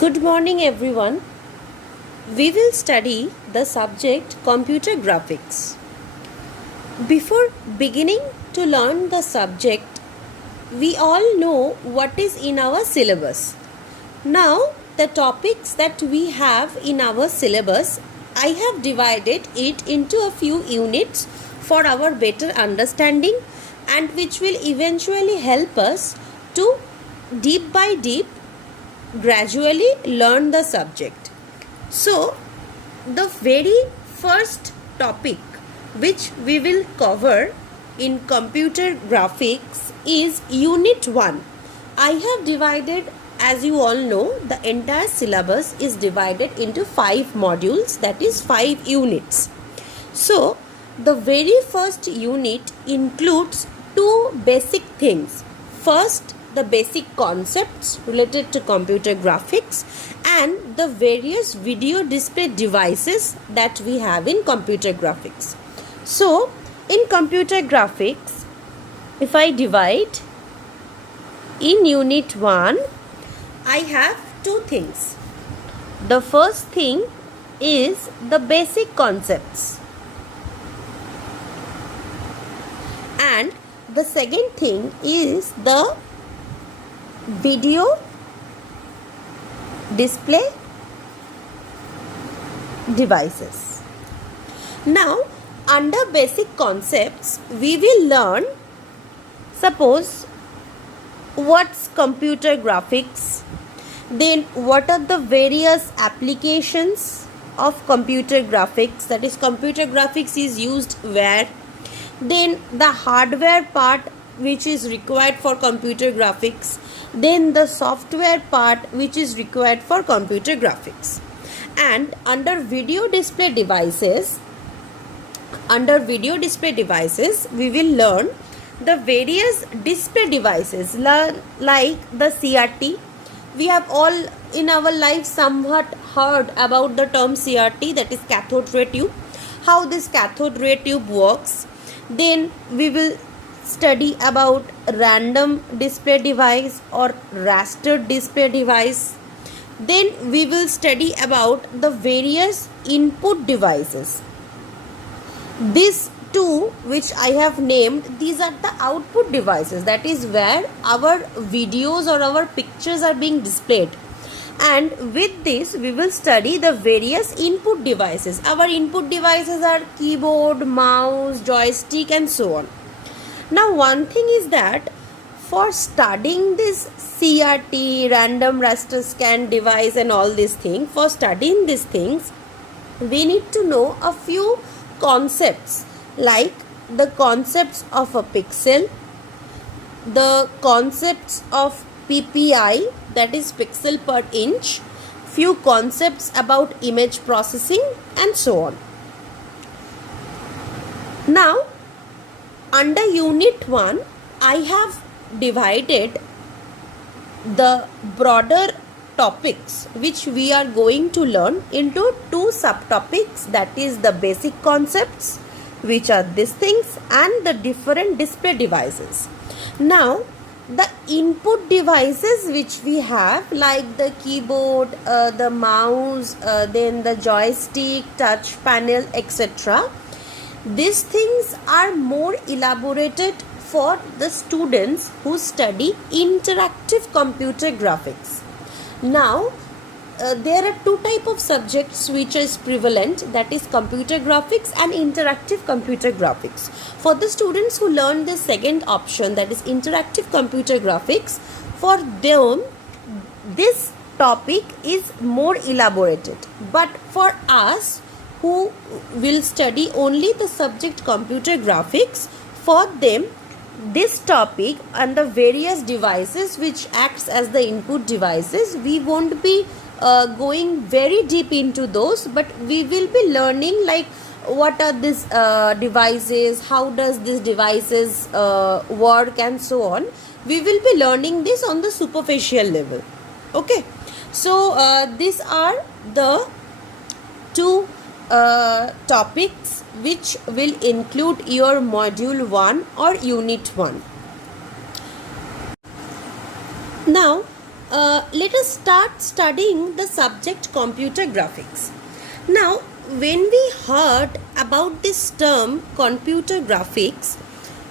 Good morning, everyone. We will study the subject computer graphics. Before beginning to learn the subject, we all know what is in our syllabus. Now, the topics that we have in our syllabus, I have divided it into a few units for our better understanding and which will eventually help us to deep by deep gradually learn the subject. So, the very first topic which we will cover in computer graphics is Unit 1. I have divided, as you all know, the entire syllabus is divided into 5 modules, that is 5 units. So, the very first unit includes 2 basic things. First, the basic concepts related to computer graphics and the various video display devices that we have in computer graphics. So, in computer graphics, if I divide in Unit 1, I have 2 things. The first thing is the basic concepts, and the second thing is the video display devices. Now, under basic concepts, we will learn, suppose, what's computer graphics, then what are the various applications of computer graphics, that is computer graphics is used where, then the hardware part which is required for computer graphics, then the software part which is required for computer graphics. And under video display devices, we will learn the various display devices like the CRT. We have all in our life somewhat heard about the term CRT, that is cathode ray tube, how this cathode ray tube works. Then we will study about random display device or raster display device. Then we will study about the various input devices. These 2 which I have named, these are the output devices, that is where our videos or our pictures are being displayed. And with this we will study the various input devices. Our input devices are keyboard, mouse, joystick and so on. Now, one thing is that for studying this CRT, random raster scan device and all these things, for studying these things, we need to know a few concepts like the concepts of a pixel, the concepts of PPI, that is pixel per inch, few concepts about image processing and so on. Now, under Unit 1, I have divided the broader topics which we are going to learn into 2 subtopics, that is the basic concepts, which are these things, and the different display devices. Now, the input devices which we have, like the keyboard, the mouse, then the joystick, touch panel, etc., these things are more elaborated for the students who study interactive computer graphics. Now, there are 2 types of subjects which is prevalent, that is computer graphics and interactive computer graphics. For the students who learn the second option, that is interactive computer graphics, for them this topic is more elaborated. But for us who will study only the subject computer graphics, for them this topic and the various devices which acts as the input devices, we won't be going very deep into those, but we will be learning like what are these devices, how does these devices work and so on. We will be learning this on the superficial level. Okay, so these are the 2 topics which will include your module 1 or unit 1. Now, let us start studying the subject computer graphics. Now, when we heard about this term computer graphics,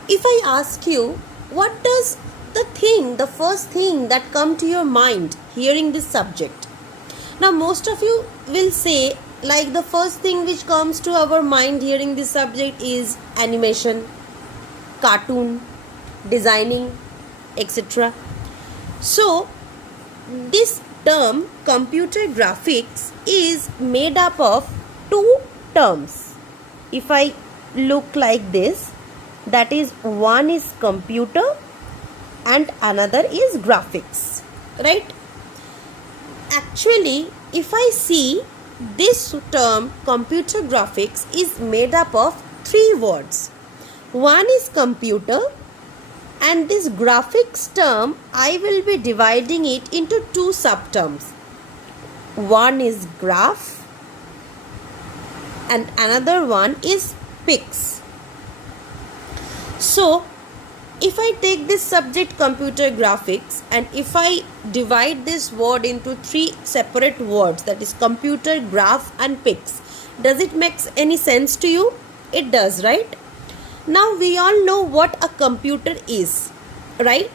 if I ask you, what does the first thing that come to your mind hearing this subject? Now, most of you will say, like, the first thing which comes to our mind hearing this subject is animation, cartoon, designing, etc. So, this term computer graphics is made up of two terms. If I look like this, that is, one is computer and another is graphics, right? Actually, if I see, this term computer graphics is made up of three words. One is computer, and this graphics term I will be dividing it into two subterms. One is graph and another one is pics. So, if I take this subject computer graphics and if I divide this word into three separate words, that is computer, graph and pics, does it make any sense to you? It does, right? Now we all know what a computer is, right?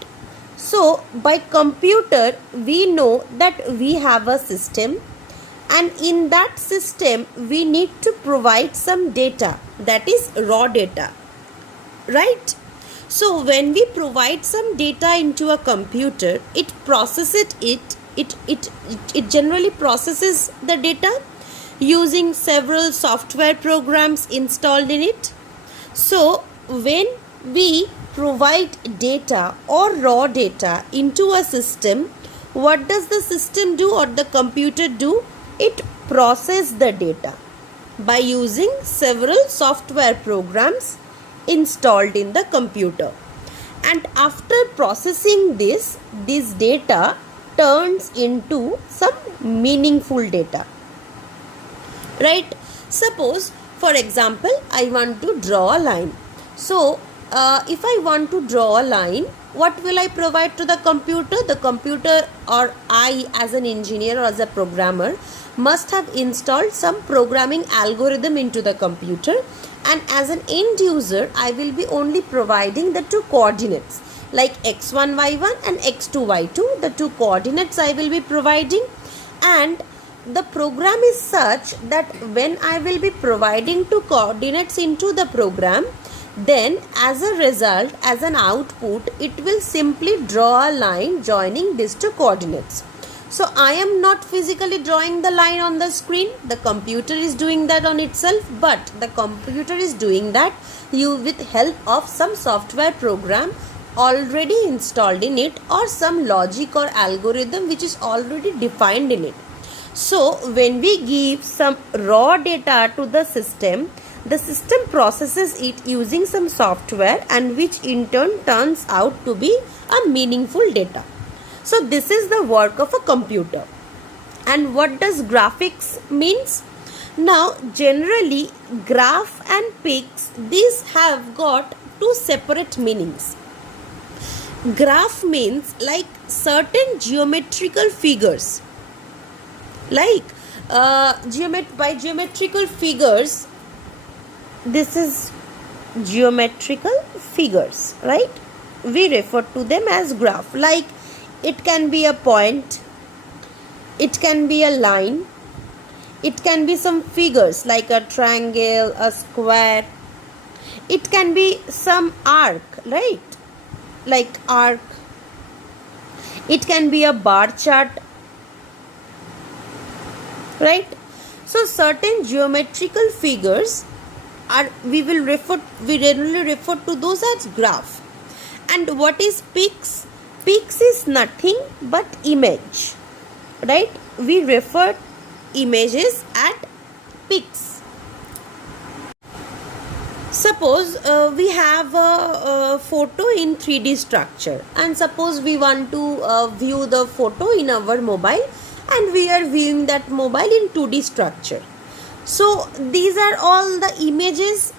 So by computer we know that we have a system, and in that system we need to provide some data, that is raw data, right? So when we provide some data into a computer, it processes it generally processes the data using several software programs installed in it. So when we provide data or raw data into a system, what does the system do or the computer do? It processes the data by using several software programs installed in the computer. And after processing this data turns into some meaningful data, right? Suppose, for example, I want to draw a line. So if I want to draw a line, what will I provide to the computer? The computer, or I as an engineer or as a programmer, must have installed some programming algorithm into the computer, and as an end user I will be only providing the two coordinates like x1 y1 and x2 y2. The two coordinates I will be providing, and the program is such that when I will be providing two coordinates into the program, then as a result, as an output, it will simply draw a line joining these two coordinates. So I am not physically drawing the line on the screen, the computer is doing that on itself, but the computer is doing that with help of some software program already installed in it, or some logic or algorithm which is already defined in it. So when we give some raw data to the system processes it using some software, and which in turn turns out to be a meaningful data. So this is the work of a computer. And what does graphics means? Now generally graph and pics, these have got two separate meanings. Graph means like certain geometrical figures, like by geometrical figures, this is geometrical figures, right? We refer to them as graph. Like it can be a point, it can be a line, it can be some figures like a triangle, a square, it can be some arc, right? Like arc, it can be a bar chart, right? So certain geometrical figures are we generally refer to those as graph. And what is pics? Pics is nothing but image, right? We refer images at pics. Suppose we have a photo in 3D structure, and suppose we want to view the photo in our mobile, and we are viewing that mobile in 2D structure. So these are all the images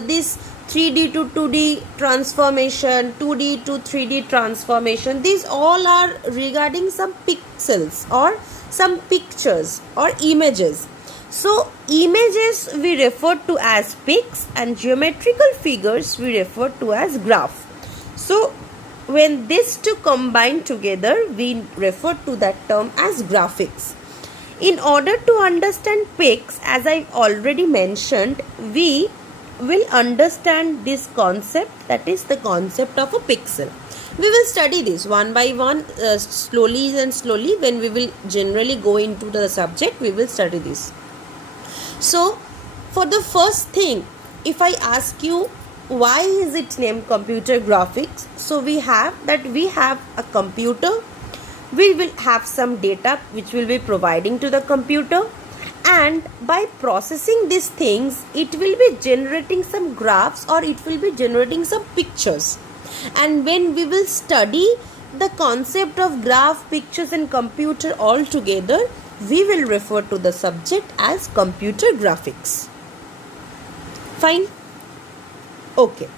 this 3D to 2D transformation, 2D to 3D transformation. These all are regarding some pixels or some pictures or images. So images we refer to as pics and geometrical figures we refer to as graph. So when these two combine together, we refer to that term as graphics. In order to understand pics, as I already mentioned, we will understand this concept, that is the concept of a pixel. We will study this one by one, slowly and slowly. When we will generally go into the subject, we will study this. So for the first thing, if I ask you why is it named computer graphics, so we have a computer, we will have some data which will be providing to the computer, and by processing these things it will be generating some graphs or it will be generating some pictures. And when we will study the concept of graph, pictures and computer all together, we will refer to the subject as computer graphics. Fine? Okay.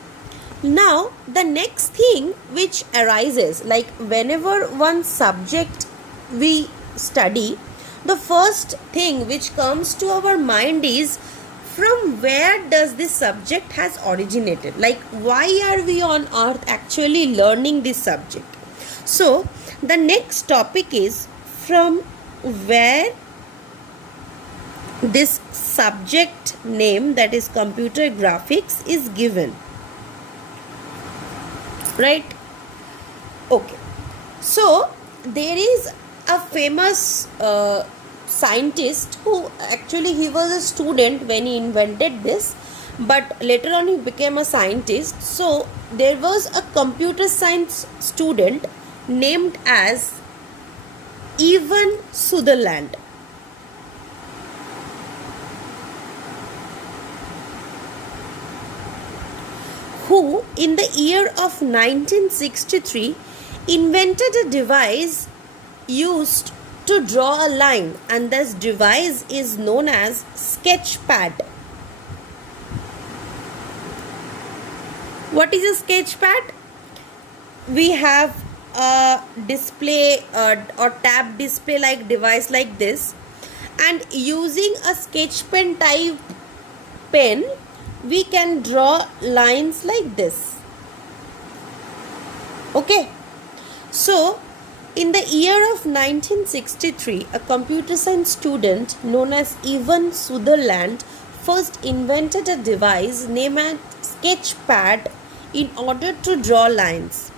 Now the next thing which arises, like whenever one subject we study, the first thing which comes to our mind is from where does this subject has originated, like why are we on earth actually learning this subject. So the next topic is from where this subject name, that is computer graphics, is given. Right? Okay. So there is a famous scientist who actually he was a student when he invented this, but later on he became a scientist. So there was a computer science student named as Evan Sutherland. Who in the year of 1963 invented a device used to draw a line, and this device is known as sketchpad. What is a sketchpad? We have a display or tab display like device like this, and using a sketch pen type pen we can draw lines like this. Okay. So in the year of 1963, a computer science student known as Evan Sutherland first invented a device named as sketchpad in order to draw lines.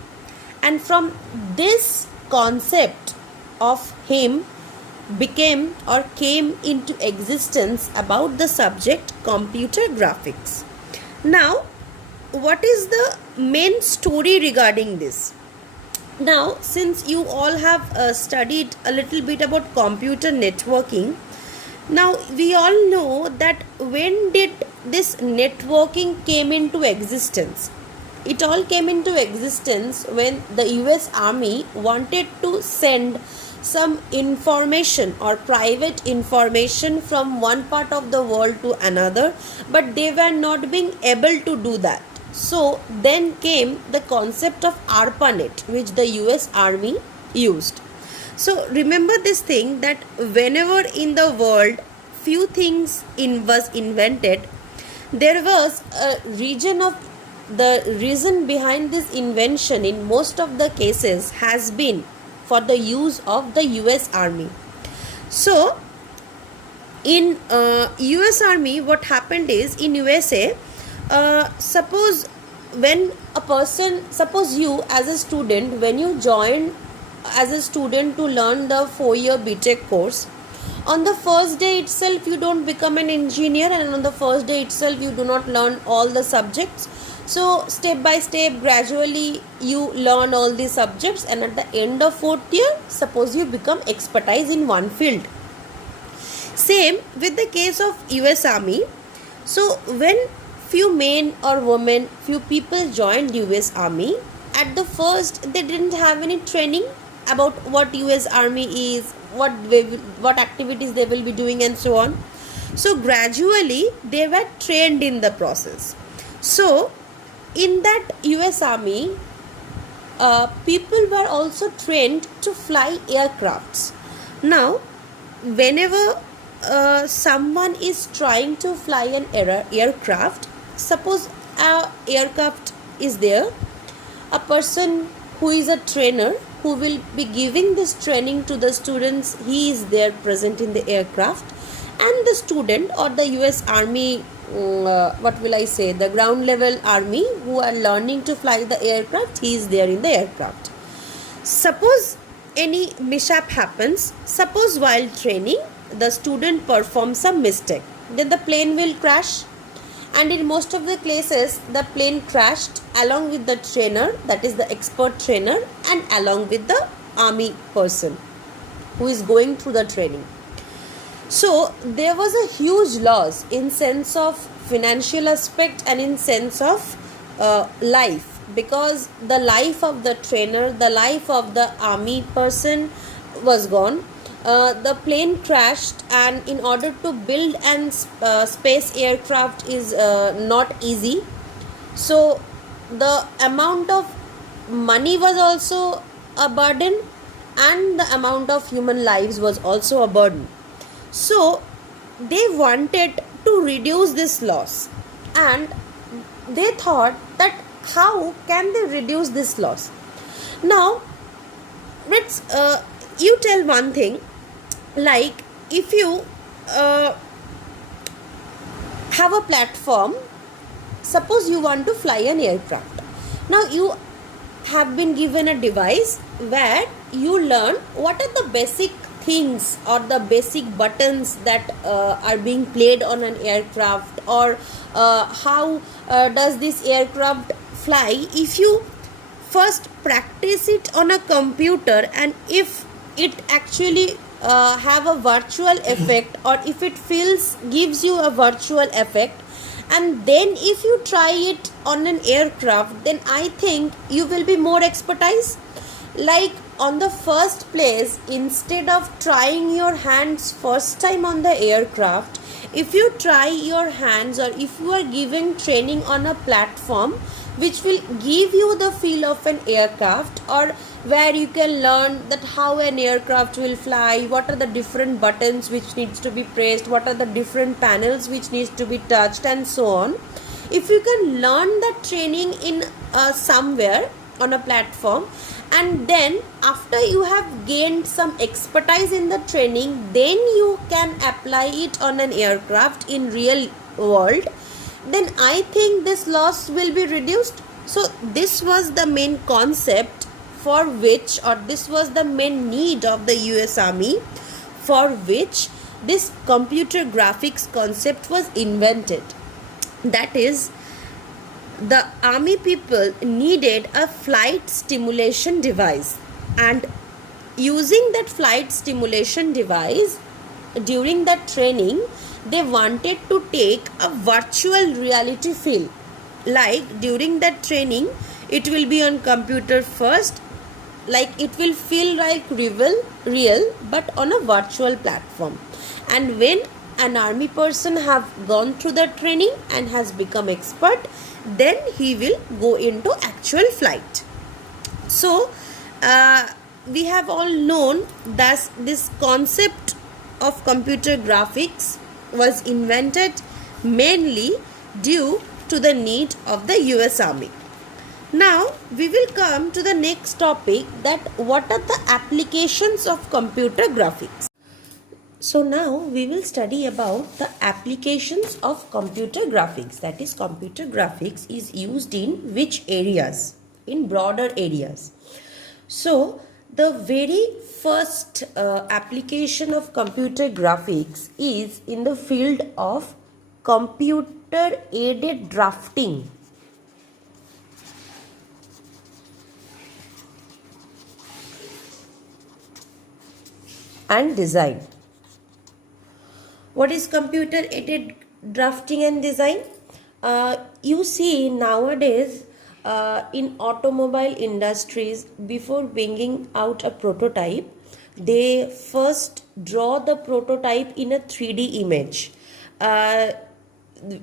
And from this concept of him became or came into existence about the subject computer graphics. Now, what is the main story regarding this? Now, since you all have studied a little bit about computer networking, now we all know that when did this networking came into existence? It all came into existence when the US Army wanted to send some information or private information from one part of the world to another, but they were not being able to do that. So then came the concept of ARPANET, which the US Army used. So remember this thing, that whenever in the world few things was invented, there was a region of the reason behind this invention in most of the cases has been for the use of the US Army. So in US Army, what happened is, in USA, suppose when a person, suppose you as a student, when you join as a student to learn the 4-year BTech course, on the first day itself you don't become an engineer, and on the first day itself you do not learn all the subjects. So step by step, gradually you learn all these subjects, and at the end of 4th year, suppose you become expertise in one field. Same with the case of US Army. So when few men or women, few people joined US Army, at the first they didn't have any training about what US Army is, what activities they will be doing and so on. So gradually they were trained in the process. So in that US Army, people were also trained to fly aircrafts. Now, whenever someone is trying to fly an aircraft, suppose a aircraft is there, a person who is a trainer who will be giving this training to the students, he is there present in the aircraft, and the student or the US Army, what will I say, the ground level army who are learning to fly the aircraft, he is there in the aircraft. Suppose any mishap happens, suppose while training the student performs some mistake, then the plane will crash, and in most of the cases the plane crashed along with the trainer, that is the expert trainer, and along with the army person who is going through the training. So there was a huge loss in sense of financial aspect and in sense of life, because the life of the trainer, the life of the army person was gone. The plane crashed, and in order to build an space aircraft is not easy. So the amount of money was also a burden, and the amount of human lives was also a burden. So they wanted to reduce this loss, and they thought that how can they reduce this loss. Now let's you tell one thing, like if you have a platform, suppose you want to fly an aircraft. Now you have been given a device where you learn what are the basic things or the basic buttons that are being played on an aircraft, or how does this aircraft fly. If you first practice it on a computer, and if it actually have a virtual effect, or if it gives you a virtual effect, and then if you try it on an aircraft, then I think you will be more expertise. Like on the first place, instead of trying your hands first time on the aircraft, if you try your hands, or if you are giving training on a platform which will give you the feel of an aircraft, or where you can learn that how an aircraft will fly, what are the different buttons which needs to be pressed, what are the different panels which needs to be touched, and so on. If you can learn that training in somewhere on a platform, and then after you have gained some expertise in the training, then you can apply it on an aircraft in real world, then I think this loss will be reduced. So this was the main concept for which, or this was the main need of the US Army, for which this computer graphics concept was invented. That is, the army people needed a flight stimulation device, and using that flight stimulation device during that training, they wanted to take a virtual reality feel. Like during that training, it will be on computer first, like it will feel like real but on a virtual platform. And when an army person have gone through the training and has become expert, then he will go into actual flight. So we have all known that this concept of computer graphics was invented mainly due to the need of the US Army. Now we will come to the next topic, that what are the applications of computer graphics. So now we will study about the applications of computer graphics. That is, computer graphics is used in which areas? In broader areas. So the very first application of computer graphics is in the field of computer aided drafting. And design. What is computer aided drafting and design? You see nowadays in automobile industries, before bringing out a prototype, they first draw the prototype in a 3D image.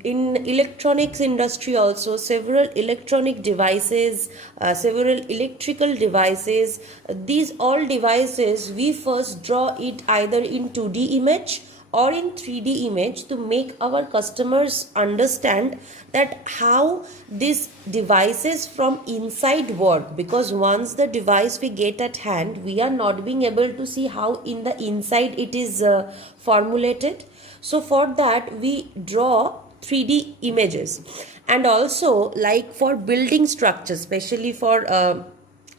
in electronics industry also, several electronic devices, several electrical devices, these all devices we first draw it either in 2D image or in 3D image to make our customers understand that how these devices from inside work, because once the device we get at hand, we are not being able to see how in the inside it is formulated. So for that we draw 3D images. And also, like for building structures, especially for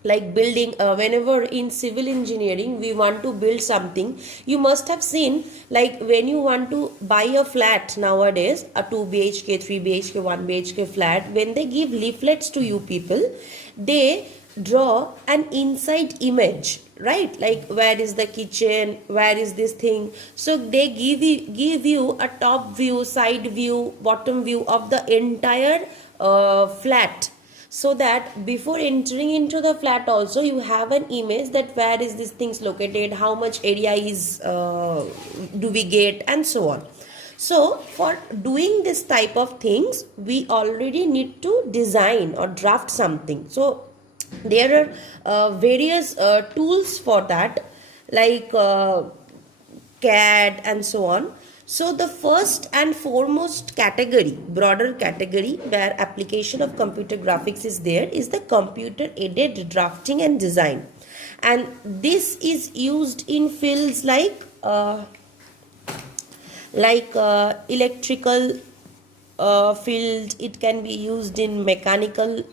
like building, whenever in civil engineering we want to build something, you must have seen, like when you want to buy a flat nowadays, a 2 BHK, 3 BHK, 1 BHK flat, when they give leaflets to you people, they draw an inside image, right? Like where is the kitchen, where is this thing. So they give you a top view, side view, bottom view of the entire flat, so that before entering into the flat also you have an image that where is this things located, how much area is do we get, and so on. So for doing this type of things we already need to design or draft something. So there are various tools for that, like CAD and so on. So the first and foremost category, broader category where application of computer graphics is there, is the computer aided drafting and design. And this is used in fields like electrical field, it can be used in mechanical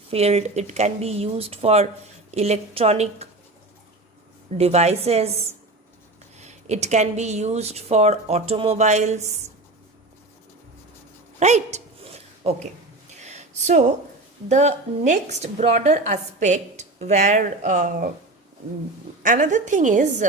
field, it can be used for electronic devices, it can be used for automobiles, right? Okay, so the next broader aspect where another thing is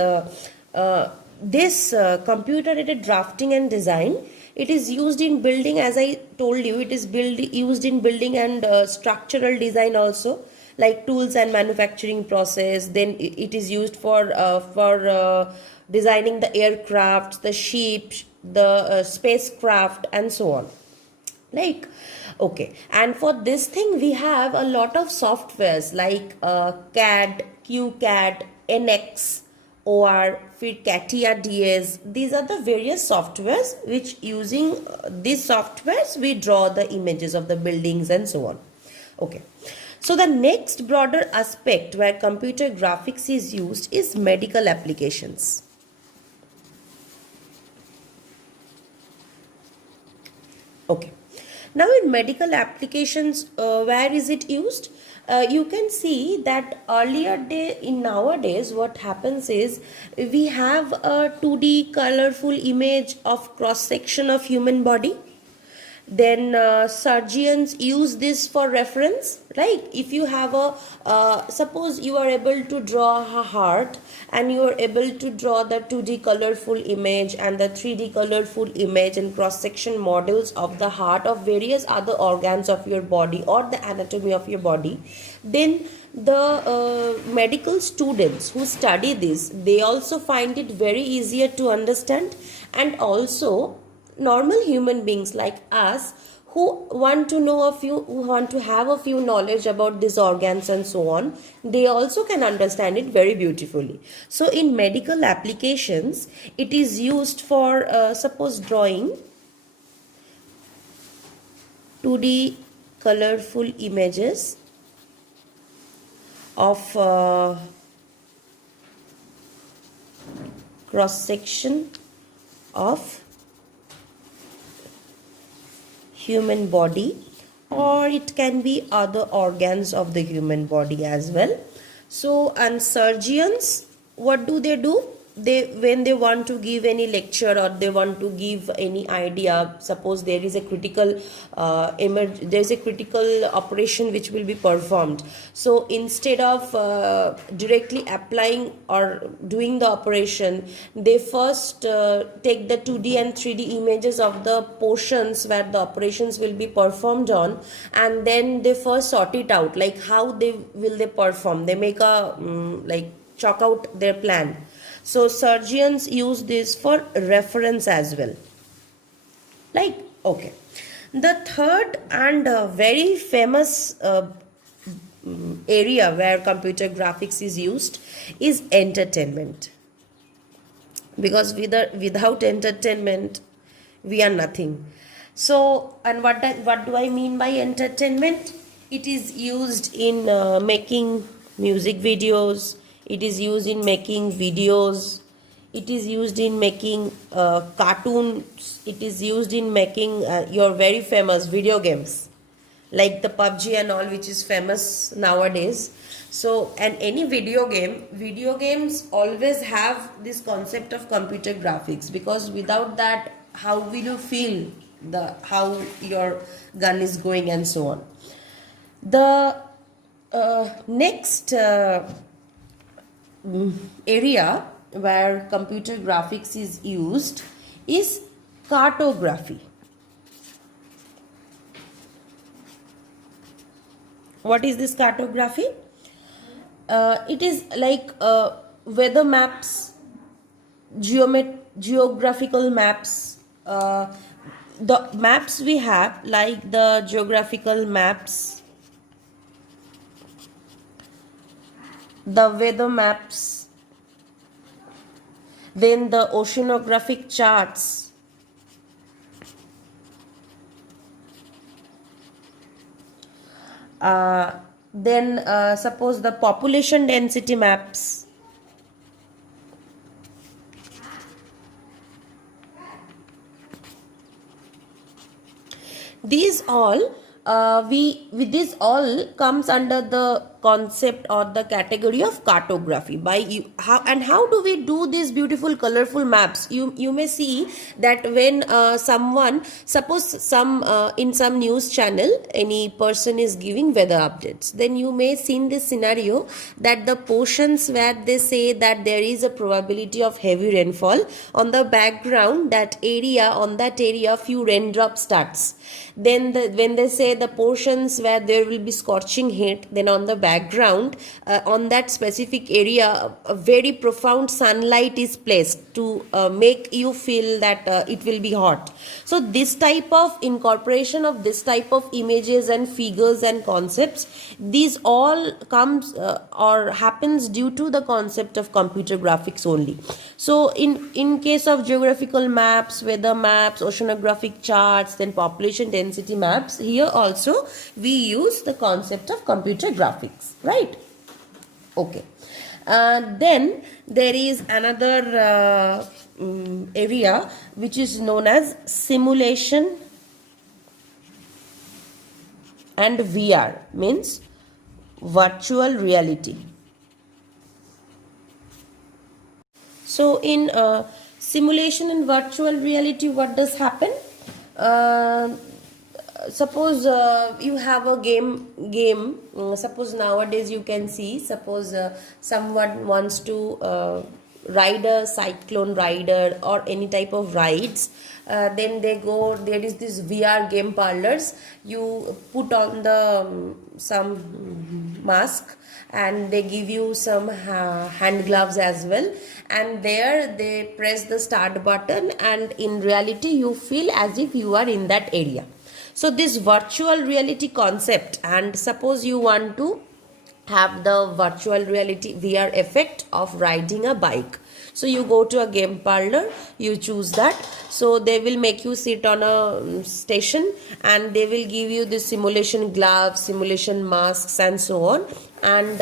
this computer aided drafting and design, it is used in building, as I told you, it is used in building and structural design also, like tools and manufacturing process. Then it is used for designing the aircraft, the ships, the spacecraft, and so on. Like, okay, and for this thing we have a lot of softwares like CAD, QCAD, NX, or CATIA DS. These are the various softwares which using these softwares we draw the images of the buildings and so on. Okay, so the next broader aspect where computer graphics is used is medical applications. Okay, now in medical applications, where is it used? You can see that in nowadays what happens is we have a 2D colorful image of cross section of human body. Then surgeons use this for reference. Like if you have a suppose you are able to draw a heart, and you are able to draw the 2D colorful image and the 3D colorful image and cross section models of the heart, of various other organs of your body or the anatomy of your body, then the medical students who study this, they also find it very easier to understand. And also normal human beings like us who want to know who want to have a few knowledge about these organs and so on, they also can understand it very beautifully. So in medical applications it is used for suppose drawing 2D colorful images of cross section of human body, or it can be other organs of the human body as well. So, and surgeons, what do? They, when they want to give any lecture or they want to give any idea, suppose there is a critical there is a critical operation which will be performed. So instead of directly applying or doing the operation, they first take the 2D and 3D images of the portions where the operations will be performed on, and then they first sort it out, like how they perform. They make a like chalk out their plan. So surgeons use this for reference as well. Like Okay. The third and very famous area where computer graphics is used is entertainment. Because without entertainment, we are nothing. So, and what do I mean by entertainment? It is used in making music videos. It is used in making videos. It is used in making cartoons. It is used in making your very famous video games like the PUBG and all, which is famous nowadays. So, and any video games always have this concept of computer graphics, because without that, how will you feel the how your gun is going and so on. The next area where computer graphics is used is cartography. What is this cartography? It is like weather maps, geographical maps. The maps we have, like the geographical maps, the weather maps, then the oceanographic charts, then suppose the population density maps, these all this all comes under the concept or the category of cartography. By you, how do we do these beautiful colorful maps? You may see that when someone, suppose some in some news channel, any person is giving weather updates, then you may see in this scenario that the portions where they say that there is a probability of heavy rainfall, on the background, that area, on that area few raindrops starts. Then when they say the portions where there will be scorching heat, then on the background, on that specific area, a very profound sunlight is placed to make you feel that it will be hot. So this type of incorporation of this type of images and figures and concepts, these all comes or happens due to the concept of computer graphics only. So in case of geographical maps, weather maps, oceanographic charts, then population density maps, here also we use the concept of computer graphics, right? Okay. Then there is another area which is known as simulation and VR, means virtual reality. So in simulation and virtual reality, what does happen? Suppose you have a game, suppose nowadays you can see, suppose someone wants to ride a cyclone rider or any type of rides, then they go, there is this VR game parlors, you put on the some mask and they give you some hand gloves as well, and there they press the start button, and in reality you feel as if you are in that area. So this virtual reality concept, and suppose you want to have the virtual reality VR effect of riding a bike, so you go to a game parlor, you choose that, so they will make you sit on a station and they will give you the simulation gloves, simulation masks and so on, and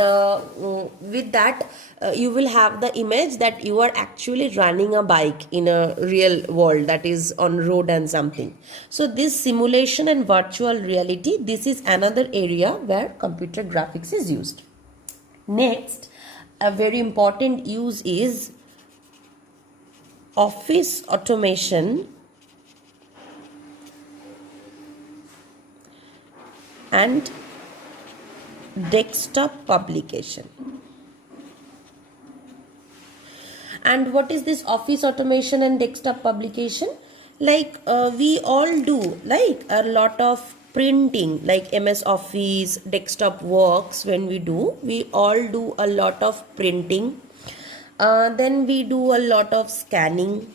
with that you will have the image that you are actually running a bike in a real world, that is on road and something. So this simulation and virtual reality, this is another area where computer graphics is used. Next, a very important use is office automation and desktop publication. And what is this office automation and desktop publication? Like we all do like a lot of printing, like MS Office, desktop works. When we all do a lot of printing. Then we do a lot of scanning.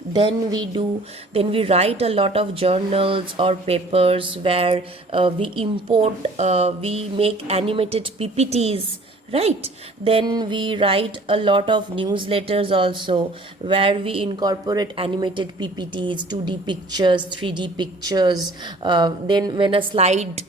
Then we write a lot of journals or papers where we make animated ppts, right? Then we write a lot of newsletters also, where we incorporate animated ppts, 2D pictures, 3D pictures. Then when a slide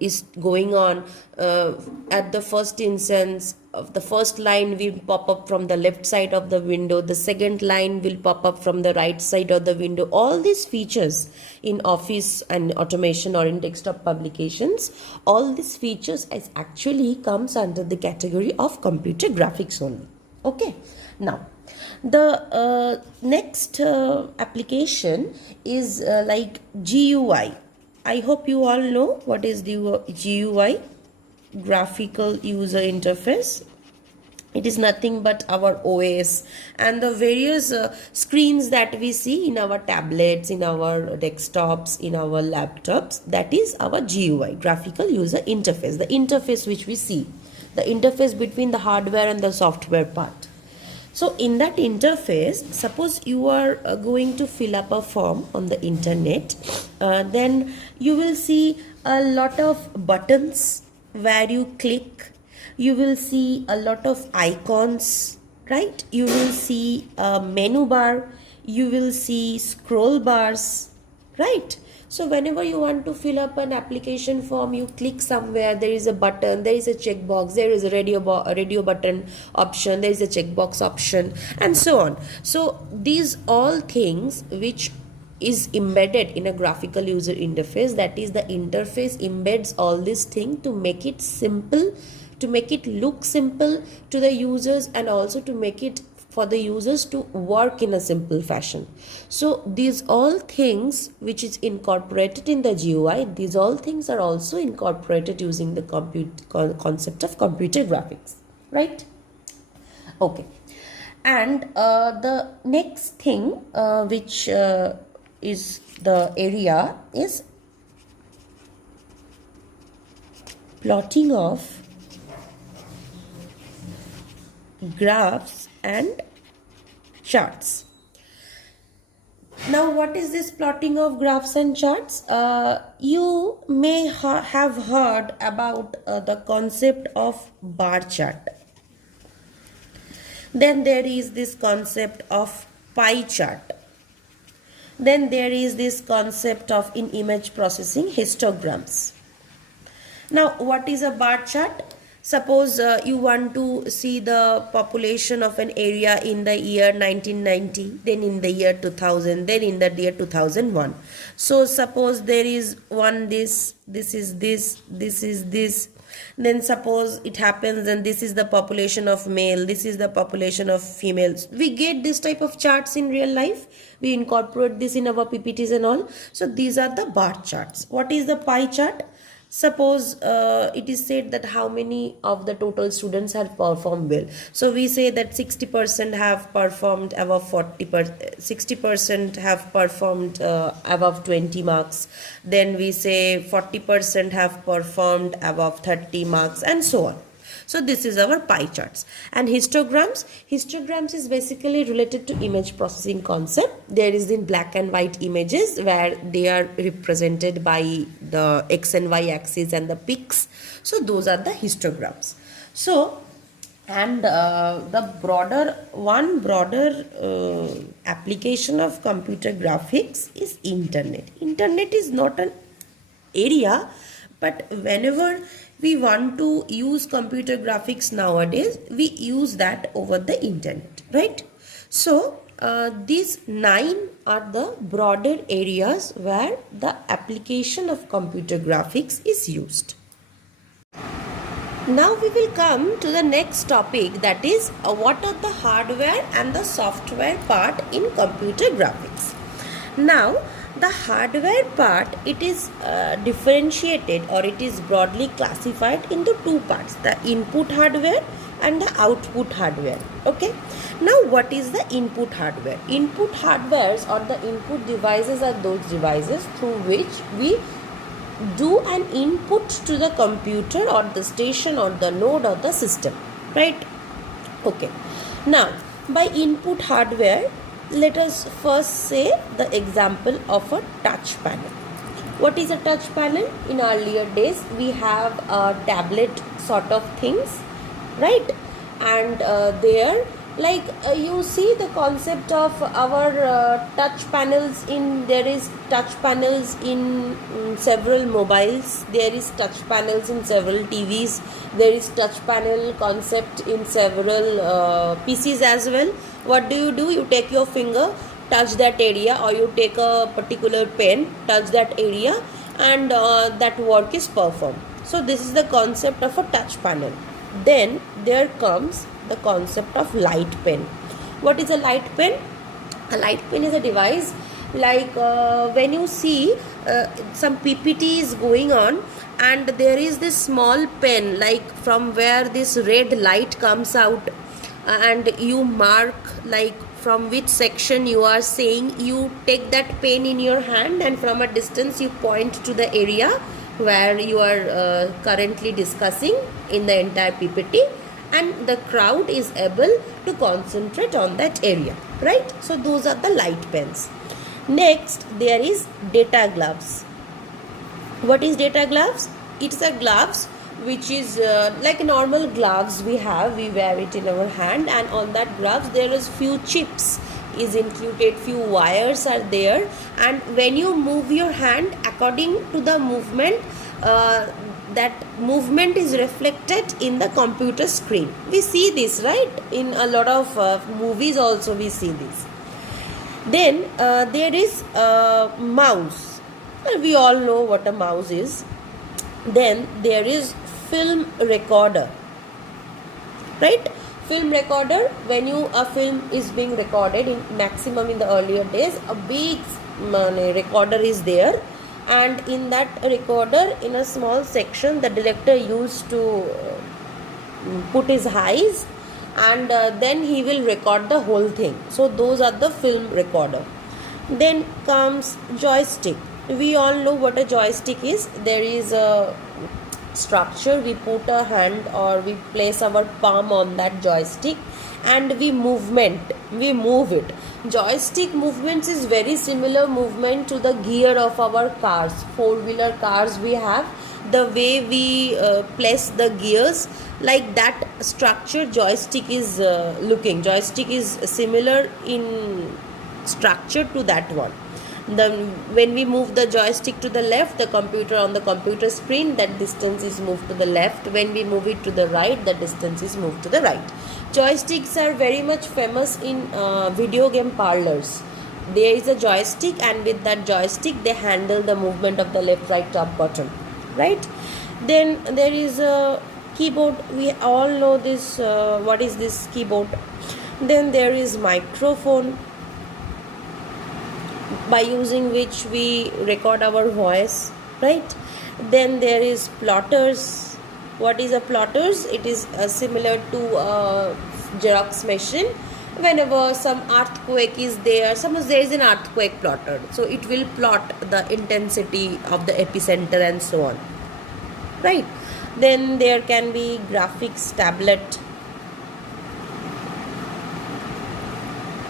is going on, at the first instance of the first line will pop up from the left side of the window, the second line will pop up from the right side of the window. All these features in office and automation or in desktop publications, all these features is actually comes under the category of computer graphics only. Okay, now the next application is like GUI. I hope you all know what is the GUI, graphical user interface. It is nothing but our OS and the various screens that we see in our tablets, in our desktops, in our laptops. That is our GUI, graphical user interface, the interface which we see, the interface between the hardware and the software part. So in that interface, suppose you are going to fill up a form on the internet, then you will see a lot of buttons where you click. You will see a lot of icons, right? You will see a menu bar, you will see scroll bars, right? So whenever you want to fill up an application form, you click somewhere, there is a button, there is a checkbox, there is a radio button option, there is a checkbox option, and so on. So these all things which is embedded in a graphical user interface, that is the interface embeds all these things to make it simple, to make it look simple to the users, and also to make it for the users to work in a simple fashion. So these all things which is incorporated in the GUI, these all things are also incorporated using the concept of computer graphics, right? Okay, and the next thing which is the area is plotting of graphs and charts. Now what is this plotting of graphs and charts? You may have heard about the concept of bar chart. Then there is this concept of pie chart. Then there is this concept of, in image processing, histograms. Now what is a bar chart? Suppose you want to see the population of an area in the year 1990, then in the year 2000, then in the year 2001. So suppose there is one this is this is this. Then suppose it happens and this is the population of male, this is the population of females. We get this type of charts in real life. We incorporate this in our PPTs and all. So these are the bar charts. What is the pie chart? Suppose it is said that how many of the total students have performed well. So we say that 60% have performed above 40%, 60% have performed above 20 marks. Then we say 40% have performed above 30 marks, and so on. So this is our pie charts. And histograms is basically related to image processing concept. There is in black and white images where they are represented by the X and Y axis and the peaks. So those are the histograms. So, and the broader application of computer graphics is internet. Internet is not an area, but whenever we want to use computer graphics nowadays, we use that over the internet, right? So these 9 are the broader areas where the application of computer graphics is used. Now we will come to the next topic, that is what are the hardware and the software part in computer graphics. Now the hardware part, it is differentiated, or it is broadly classified into 2 parts, the input hardware and the output hardware. Okay, now what is the input hardware? Input hardwares or the input devices are those devices through which we do an input to the computer or the station or the node or the system, right? Okay, now by input hardware let us first say the example of a touch panel. What is a touch panel? In earlier days, we have a tablet sort of things, right? And there, you see the concept of our touch panels in, there is touch panels in several mobiles, there is touch panels in several TVs, there is touch panel concept in several PCs as well. What do? You take your finger, touch that area, or you take a particular pen, touch that area, and that work is performed. So this is the concept of a touch panel. Then there comes the concept of light pen. What is a light pen? A light pen is a device when you see some PPT is going on, and there is this small pen from where this red light comes out, and you mark from which section you are saying. You take that pen in your hand, and from a distance you point to the area where you are currently discussing in the entire PPT, and the crowd is able to concentrate on that area, right? So those are the light pens. Next, there is data gloves. What is data gloves? It's a gloves which is like normal gloves we wear it in our hand, and on that gloves there is few chips is included, few wires are there, and when you move your hand according to the movement, that movement is reflected in the computer screen. We see this, right? In a lot of movies also we see this. Then there is a mouse. We all know what a mouse is. Then there is film recorder, right? Film recorder, when a film is being recorded, in maximum in the earlier days, a big recorder is there, and in that recorder, in a small section, the director used to put his eyes, and then he will record the whole thing. So those are the film recorder. Then comes joystick. We all know what a joystick is. There is a structure, we put a hand or we place our palm on that joystick, and we move it. Joystick movements is very similar movement to the gear of our cars, four-wheeler cars we have. The way we place the gears, like that structure joystick is looking. Joystick is similar in structure to that one. When we move the joystick to the left, the computer on the computer screen, that distance is moved to the left. When we move it to the right, the distance is moved to the right. Joysticks are very much famous in video game parlors. There is a joystick, and with that joystick they handle the movement of the left, right, top, bottom, right? Then there is a keyboard. We all know this. What is this keyboard? Then there is microphone, by using which we record our voice, right? Then there is plotters. What is a plotters? It is similar to a Xerox machine. Whenever some earthquake is there, suppose there is an earthquake plotter, so it will plot the intensity of the epicenter and so on, right? Then there can be graphics tablet.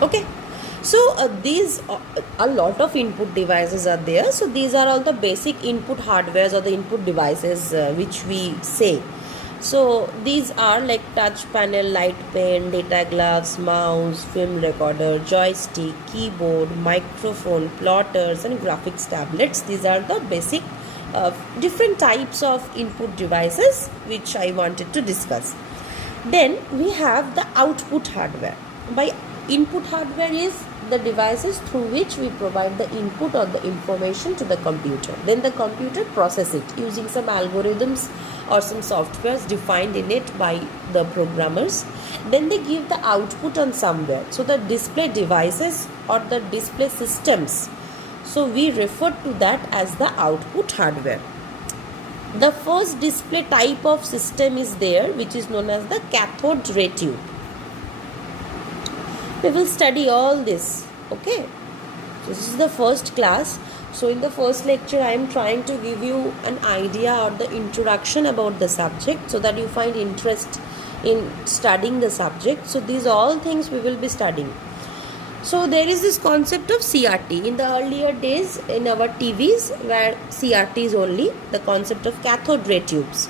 Okay. So these a lot of input devices are there. So these are all the basic input hardwares or the input devices which we say. So these are like touch panel, light pen, data gloves, mouse, film recorder, joystick, keyboard, microphone, plotters, and graphics tablets. These are the basic different types of input devices which I wanted to discuss. Then we have the output hardware. By input hardware is the devices through which we provide the input or the information to the computer. Then the computer processes it using some algorithms or some softwares defined in it by the programmers. Then they give the output on somewhere. So the display devices or the display systems, so we refer to that as the output hardware. The first display type of system is there, which is known as the cathode ray tube. We will study all this. Okay, this is the first class. So in the first lecture I am trying to give you an idea or the introduction about the subject, so that you find interest in studying the subject. So these all things we will be studying. So there is this concept of CRT. In the earlier days in our TVs where CRT is only the concept of cathode ray tubes.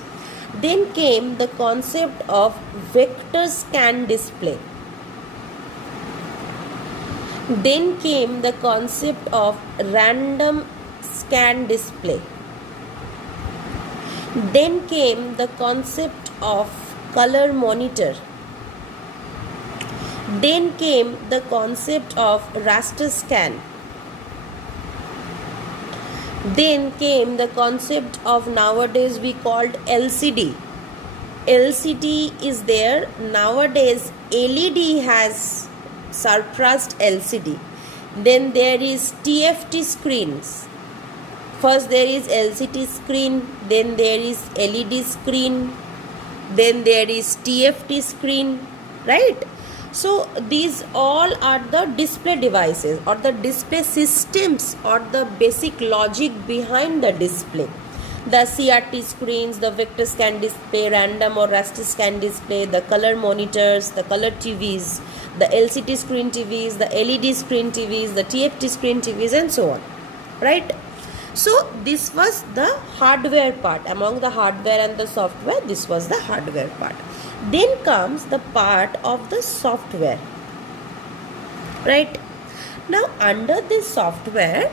Then came the concept of vector scan display. Then came the concept of random scan display. Then came the concept of color monitor. Then came the concept of raster scan. Then came the concept of nowadays we called LCD. LCD is there. Nowadays LED has surpassed LCD. Then there is TFT screens. First there is LCD screen, then there is LED screen, then there is TFT screen, right? So these all are the display devices or the display systems or the basic logic behind the display. The CRT screens, the vector scan display, random or raster scan display, the color monitors, the color TVs, the LCD screen TVs, the LED screen TVs, the TFT screen TVs, and so on, right? So this was the hardware part. Among the hardware and the software, this was the hardware part. Then comes the part of the software, right? Now under this software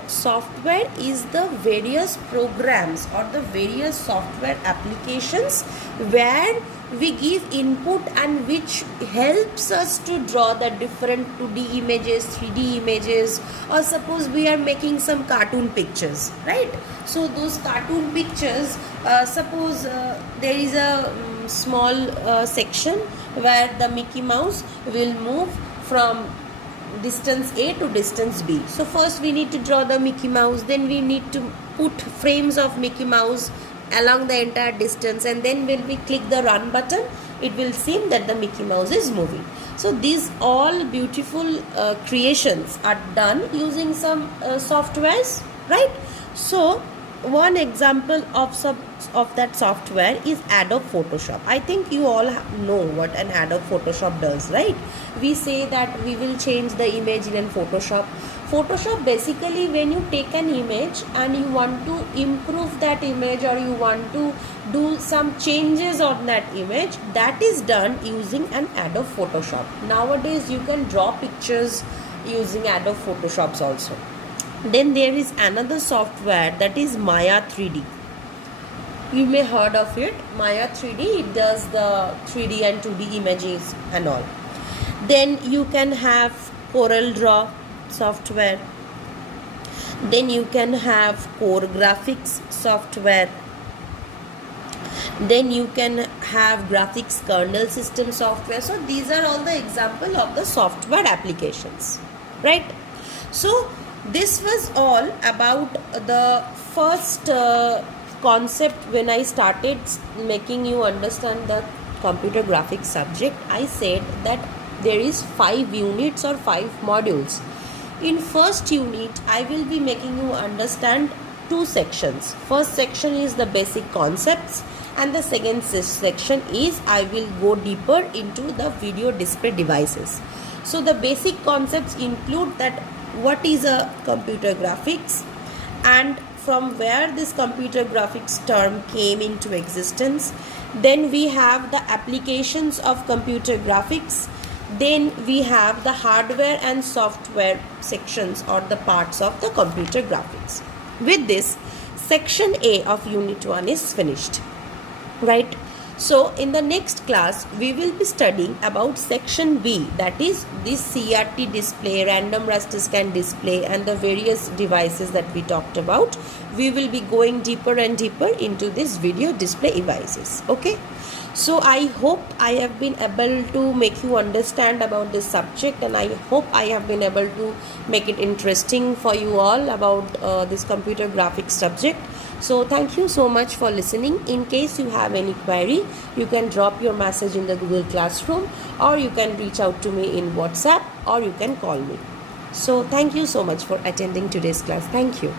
is the various programs or the various software applications where we give input and which helps us to draw the different 2D images, 3D images, or suppose we are making some cartoon pictures, right? So those cartoon pictures, suppose there is a small section where the Mickey Mouse will move from distance A to distance B. So first we need to draw the Mickey Mouse, then we need to put frames of Mickey Mouse along the entire distance, and then when we click the run button, it will seem that the Mickey Mouse is moving. So these all beautiful creations are done using some softwares, right? So one example of that software is Adobe Photoshop. I think you all know what an Adobe Photoshop does, right? We say that we will change the image in Photoshop. Photoshop basically, when you take an image and you want to improve that image or you want to do some changes on that image, that is done using an Adobe Photoshop. Nowadays you can draw pictures using Adobe Photoshops also. Then there is another software that is Maya 3D. You may heard of it. Maya 3D, it does the 3D and 2D images and all. Then you can have Corel Draw software. Then you can have Core Graphics software. Then you can have graphics kernel system software. So these are all the example of the software applications, right? So this was all about the first concept. When I started making you understand the computer graphics subject, I said that there is 5 units or 5 modules. In first unit, I will be making you understand 2 sections. First section is the basic concepts, and the second section is I will go deeper into the video display devices. So the basic concepts include that what is a computer graphics and from where this computer graphics term came into existence. Then we have the applications of computer graphics. Then we have the hardware and software sections or the parts of the computer graphics. With this, section A of unit 1 is finished, right? So in the next class, we will be studying about section B, that is this CRT display, random raster scan display, and the various devices that we talked about. We will be going deeper and deeper into this video display devices, okay? So I hope I have been able to make you understand about this subject, and I hope I have been able to make it interesting for you all about this computer graphics subject. So thank you so much for listening. In case you have any query, you can drop your message in the Google Classroom, or you can reach out to me in WhatsApp, or you can call me. So thank you so much for attending today's class. Thank you.